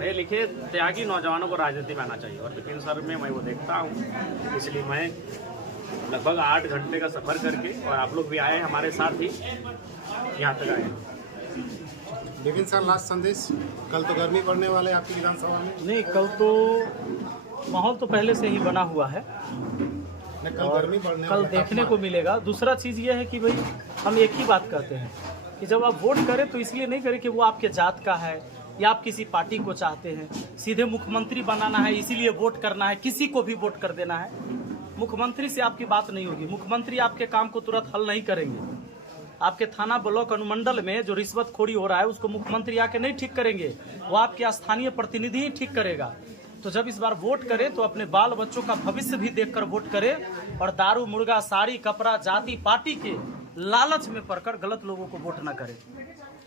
पढ़े लिखे त्यागी नौजवानों को राजनीति में आना चाहिए और विपिन सर में मैं वो देखता हूँ। इसलिए मैं लगभग 8 घंटे का सफ़र करके, और आप लोग भी आए हमारे साथ ही यहाँ तक आए। विपिन सर, लास्ट संदेश। कल तो गर्मी पड़ने वाले आपकी विधानसभा में। नहीं, कल तो माहौल तो पहले से ही बना हुआ है, कल गर्मी बढ़ने कल देखने को मिलेगा। दूसरा चीज़ ये है कि भाई हम एक ही बात कहते हैं कि जब आप वोट करें तो इसलिए नहीं करें कि वो आपके जात का है या आप किसी पार्टी को चाहते हैं। सीधे मुख्यमंत्री बनाना है इसीलिए वोट करना है, किसी को भी वोट कर देना है। मुख्यमंत्री से आपकी बात नहीं होगी। मुख्यमंत्री आपके काम को तुरंत हल नहीं करेंगे। आपके थाना ब्लॉक अनुमंडल में जो रिश्वतखोरी हो रहा है उसको मुख्यमंत्री आके नहीं ठीक करेंगे, वो आपके स्थानीय प्रतिनिधि ही ठीक करेगा। तो जब इस बार वोट करें तो अपने बाल बच्चों का भविष्य भी देखकर वोट करें और दारू, मुर्गा, साड़ी, कपड़ा, जाति, पार्टी के लालच में पड़कर गलत लोगों को वोट न करें।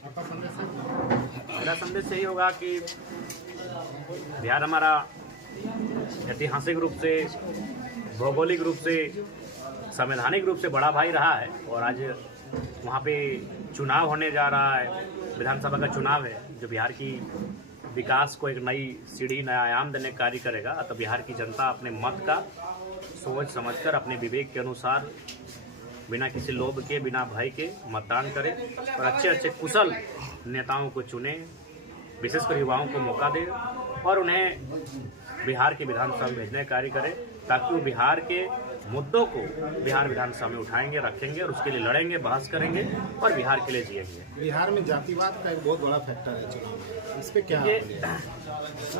मेरा संदेश यही होगा कि बिहार हमारा ऐतिहासिक रूप से, भौगोलिक रूप से, संवैधानिक रूप से बड़ा भाई रहा है और आज वहाँ पे चुनाव होने जा रहा है। विधानसभा का चुनाव है जो बिहार की विकास को एक नई सीढ़ी, नया आयाम देने का कार्य करेगा। तो बिहार की जनता अपने मत का सोच समझकर अपने विवेक के अनुसार बिना किसी लोभ के, बिना भय के मतदान करे और अच्छे अच्छे कुशल नेताओं को चुने, विशेषकर युवाओं को मौका दे और उन्हें बिहार के विधानसभा में भेजने का कार्य करे ताकि वो बिहार के मुद्दों को बिहार विधानसभा में उठाएंगे, रखेंगे और उसके लिए लड़ेंगे, बहस करेंगे और बिहार के लिए जिएंगे। बिहार में जातिवाद का एक बहुत बड़ा फैक्टर है चुनाव में, इस पे क्या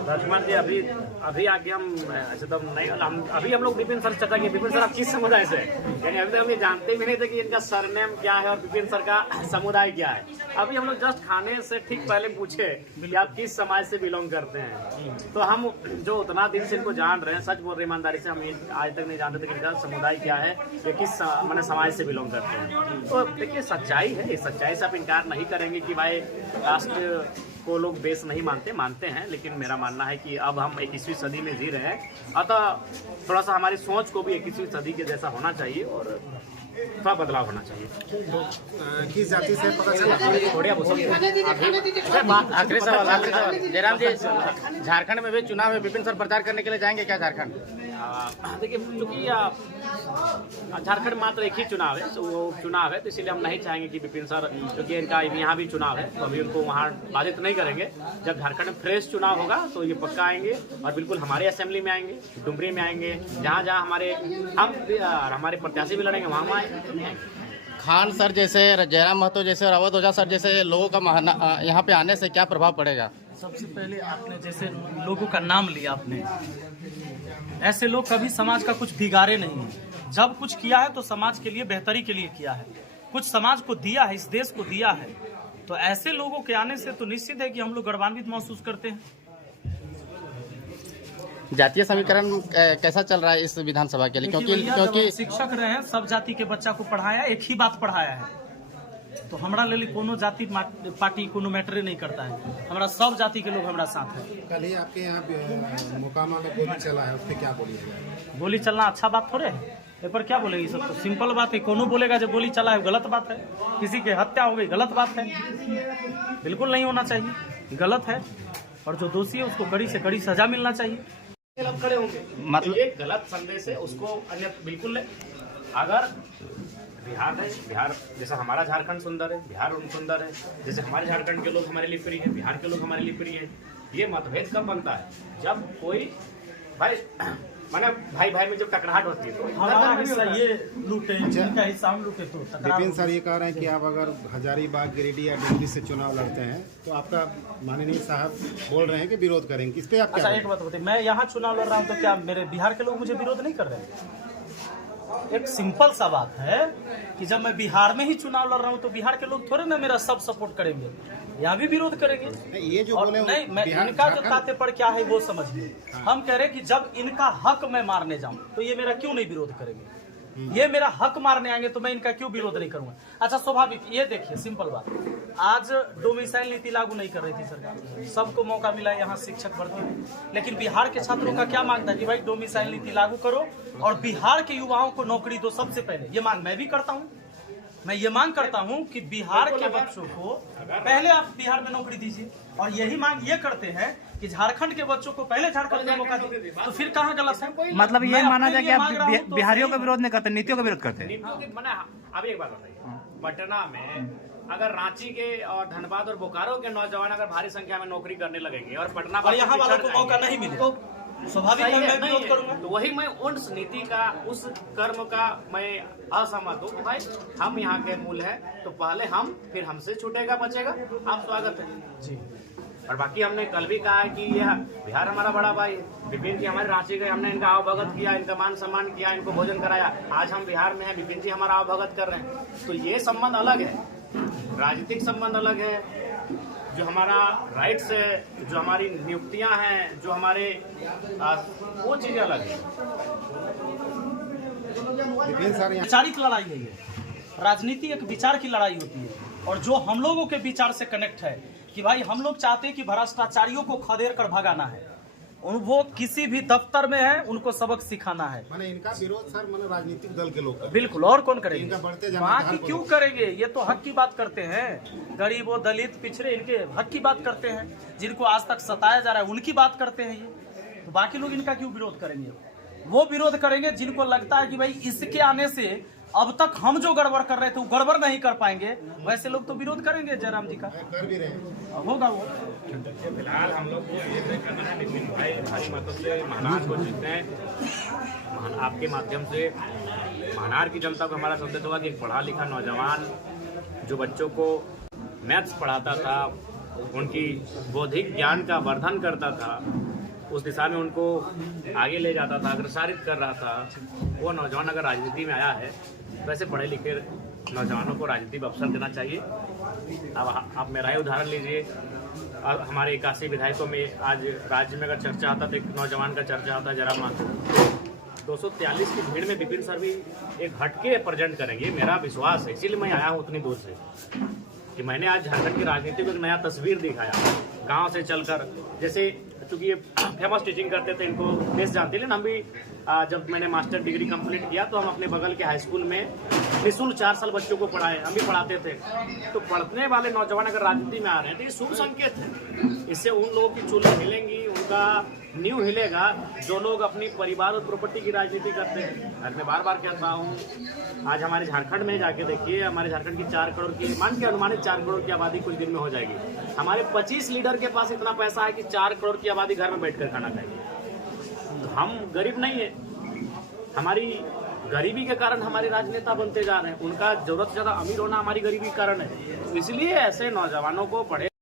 लक्ष्मण जी अभी आगे हम ऐसे तो नहीं, अभी हम लोग विपिन सर चर्चा किए। विपिन सर आप किस समुदाय से, यानी अभी तक हम ये जानते भी नहीं थे कि इनका सरनेम क्या है और विपिन सर का समुदाय क्या है। अभी हम लोग जस्ट खाने से ठीक पहले पूछे कि आप किस समाज से बिलोंग करते हैं। तो हम जो उतना दिन से इनको जान रहे हैं, सच बोल रहे ईमानदारी से, हम आज तक नहीं जानते थे कि इनका समुदाय क्या है या किस माने समाज से बिलोंग करते हैं। तो देखिए सच्चाई है, इस सच्चाई से आप इनकार नहीं करेंगे कि भाई राष्ट्र को लोग बेस नहीं मानते हैं, लेकिन मेरा मानना है कि अब हम 21वीं सदी में जी रहे हैं, अतः थोड़ा सा हमारी सोच को भी 21वीं सदी के जैसा होना चाहिए और थोड़ा बदलाव होना चाहिए। तो किस जाति से पता चला? आखिरी सवाल जयराम जी, झारखंड में भी चुनाव है, विपिन सर प्रचार करने के लिए जाएंगे क्या झारखंड? देखिए चूँकि झारखंड मात्र एक ही चुनाव है, तो वो चुनाव है, तो इसीलिए हम नहीं चाहेंगे कि विपिन सर, क्योंकि इनका यहाँ भी चुनाव है तो अभी उनको वहाँ बाधित नहीं करेंगे। जब झारखंड में फ्रेश चुनाव होगा तो ये पक्का आएंगे और बिल्कुल हमारे असेंबली में आएंगे, डुमरी में आएंगे, जहाँ जहाँ हमारे प्रत्याशी भी लड़ेंगे वहाँ आएंगे। खान सर जैसे, जयराम महतो जैसे और अवध ओझा सर जैसे लोगों का यहाँ पे आने से क्या प्रभाव पड़ेगा? सबसे पहले आपने जैसे लोगों का नाम लिया, आपने ऐसे लोग कभी समाज का कुछ बिगाड़े नहीं है। जब कुछ किया है तो समाज के लिए, बेहतरी के लिए किया है, कुछ समाज को दिया है, इस देश को दिया है। तो ऐसे लोगों के आने से तो निश्चित है कि हम लोग गौरवान्वित महसूस करते हैं। जातीय समीकरण कैसा चल रहा है इस विधानसभा के लिए? क्योंकि शिक्षक रहे हैं, सब जाति के बच्चा को पढ़ाया, एक ही बात पढ़ाया है। तो हमारा ले कोनो जाति पार्टी कोनो मैटर नहीं करता है, हमारा सब जाति के लोग हमारा साथ है। कल ही आपके यहाँ मोकामा में गोली चला है, उस पर क्या बोलिएगा? गोली चलना अच्छा बात थोड़े है, ये पर क्या बोलेगी? सब तो सिंपल बात है। कोनो बोलेगा जब गोली चला है गलत बात है, किसी की हत्या हो गई गलत बात है, बिल्कुल नहीं होना चाहिए, गलत है। और जो दोषी है उसको कड़ी से कड़ी सजा मिलना चाहिए। हम खड़े होंगे, मतलब ये गलत संदेश है, उसको अन्य बिल्कुल नहीं। अगर बिहार है, बिहार जैसा हमारा झारखंड सुंदर है, बिहार सुंदर है, जैसे हमारे झारखंड के लोग हमारे लिए प्रिय है, बिहार के लोग हमारे लिए प्रिय है। ये मतभेद कब बनता है? जब कोई भाई माने भाई में जब टकराहट होती है तो हमारा हिस्सा ये लूटे, जिनका हिस्सा हम लूटे तो विपिन सर ये कह रहे हैं कि आप अगर हजारीबाग, गिरिडीह या डुमरी से चुनाव लड़ते हैं तो आपका माननीय साहब बोल रहे हैं कि विरोध करेंगे, इस पे आप क्या? अच्छा एक बात बताइए, मैं यहाँ चुनाव लड़ रहा हूँ तो क्या मेरे बिहार के लोग मुझे विरोध नहीं कर रहे हैं? एक सिंपल सा बात है कि जब मैं बिहार में ही चुनाव लड़ रहा हूँ तो बिहार के लोग थोड़े ना मेरा सब सपोर्ट करेंगे, यहाँ भी विरोध करेंगे। ये जो बोले नहीं, मैं इनका जो तात्पर्य क्या है वो समझिए। हम कह रहे हैं कि जब इनका हक मैं मारने जाऊं तो ये मेरा क्यों नहीं विरोध करेंगे? ये मेरा हक मारने आएंगे तो मैं इनका क्यों विरोध नहीं करूंगा? अच्छा स्वाभाविक, ये देखिए सिंपल बात, आज डोमिसाइल नीति लागू नहीं कर रही थी सरकार, सबको मौका मिला यहाँ शिक्षक भर्ती में, लेकिन बिहार के छात्रों का क्या मांग था कि भाई डोमिसाइल नीति लागू करो और बिहार के युवाओं को नौकरी दो। सबसे पहले ये मांग मैं भी करता हूँ, मैं ये मांग करता हूं कि बिहार के बच्चों को पहले आप बिहार में नौकरी दीजिए। और यही मांग ये करते हैं कि झारखंड के बच्चों को पहले झारखंड में मौका दे, तो फिर कहाँ गलत है? मतलब ये मैं माना अपने जाए कि लिए आप मांग रहा हूं तो बिहारियों का सही- विरोध नहीं करते, नीतियों का विरोध करते हैं। नीतियों की मैंने अब एक बात बताइए, पटना में अगर रांची के और धनबाद और बोकारो के नौजवान अगर भारी संख्या में नौकरी करने लगेंगे और पटना और यहाँ वालों को मौका नहीं मिले तो स्वाभाविक है मैं विरोध करूंगा। तो वही मैं उस नीति का, उस कर्म का मैं असहमत हूँ कि भाई हम यहाँ के मूल है, तो पहले हम, फिर हमसे छूटेगा बचेगा। आप स्वागत है जी। और बाकी हमने कल भी कहा है कि यह बिहार हमारा बड़ा भाई है। विपिन जी हमारे रांची गए, हमने इनका आवभगत किया, इनका मान सम्मान किया, इनको भोजन कराया। आज हम बिहार में हैं, विपिन जी हमारा आवभगत कर रहे हैं। तो ये संबंध अलग है, राजनीतिक संबंध अलग है, जो हमारा राइट्स है, जो हमारी नियुक्तियां हैं, जो हमारे वो चीजें अलग है। विपिन सर यहाँ वैचारिक लड़ाई है ये, राजनीति एक विचार की लड़ाई होती है, और जो हम लोगों के विचार से कनेक्ट है कि भाई हम लोग चाहते हैं कि भ्रष्टाचारियों को खदेड़ कर भगाना है, वो किसी भी दफ्तर में है उनको सबक सिखाना है। माने इनका विरोध सर मतलब राजनीतिक दल के लोग करते हैं। बिल्कुल, और कौन करेंगे? इनका बढ़ते बाकी जनाधार क्यों करेंगे? ये तो हक की बात करते हैं, गरीब और दलित पिछड़े इनके हक की बात करते हैं, जिनको आज तक सताया जा रहा है उनकी बात करते हैं ये। तो बाकी लोग इनका क्यों विरोध करेंगे? वो विरोध करेंगे जिनको लगता है कि भाई इसके आने से अब तक हम जो गड़बड़ कर रहे थे वो गड़बड़ नहीं कर पाएंगे, वैसे लोग तो विरोध करेंगे जयराम जी का। कर भी रहे हैं। होगा वो। फिलहाल हम लोग को ये तय करना है, विपिन भाई भारी मतों से महानार को जीतते हैं। आपके माध्यम से महानार की जनता को हमारा संदेश होगा कि एक पढ़ा लिखा नौजवान जो बच्चों को मैथ्स पढ़ाता था, उनकी बौद्धिक ज्ञान का वर्धन करता था, उस दिशा में उनको आगे ले जाता था, अग्रसारित कर रहा था, वो नौजवान अगर राजनीति में आया है, वैसे पढ़े लिखे नौजवानों को राजनीति में अवसर देना चाहिए। अब आप मेरा ही उदाहरण लीजिए, अब हमारे 81 विधायकों में आज राज्य में अगर चर्चा आता तो एक नौजवान का चर्चा आता, जयराम माथुर। 243 की भीड़ में विपिन सर भी एक हटके प्रेजेंट करेंगे, मेरा विश्वास है। इसीलिए मैं आया हूँ उतनी दूर से कि मैंने आज झारखंड की राजनीति को एक नया तस्वीर दिखाया, गांव से चलकर। जैसे चूंकि ये फेमस टीचिंग करते थे, इनको देश जानते, लेकिन हम भी जब मैंने मास्टर डिग्री कंप्लीट किया तो हम अपने बगल के हाई स्कूल में निःशुल्क 4 साल बच्चों को पढ़ाए, हम भी पढ़ाते थे। तो पढ़ने वाले नौजवान अगर राजनीति में आ रहे हैं तो ये शुभ संकेत है। इससे उन लोगों की चूल्हे हिलेंगी, उनका नींव हिलेगा जो लोग अपनी परिवार और प्रॉपर्टी की राजनीति करते हैं। आज मैं बार बार कहता हूँ, आज हमारे झारखंड में जाके देखिए, हमारे झारखंड की 4 करोड़ की, मान के अनुमानित 4 करोड़ की आबादी कुछ दिन में हो जाएगी। हमारे 25 लीडर के पास इतना पैसा है कि 4 करोड़ की आबादी घर में बैठकर खाना खाएगी। तो हम गरीब नहीं है, हमारी गरीबी के कारण हमारे राजनेता बनते जा रहे हैं। उनका जरूरत से ज्यादा अमीर होना हमारी गरीबी के कारण है। इसलिए ऐसे नौजवानों को पढ़े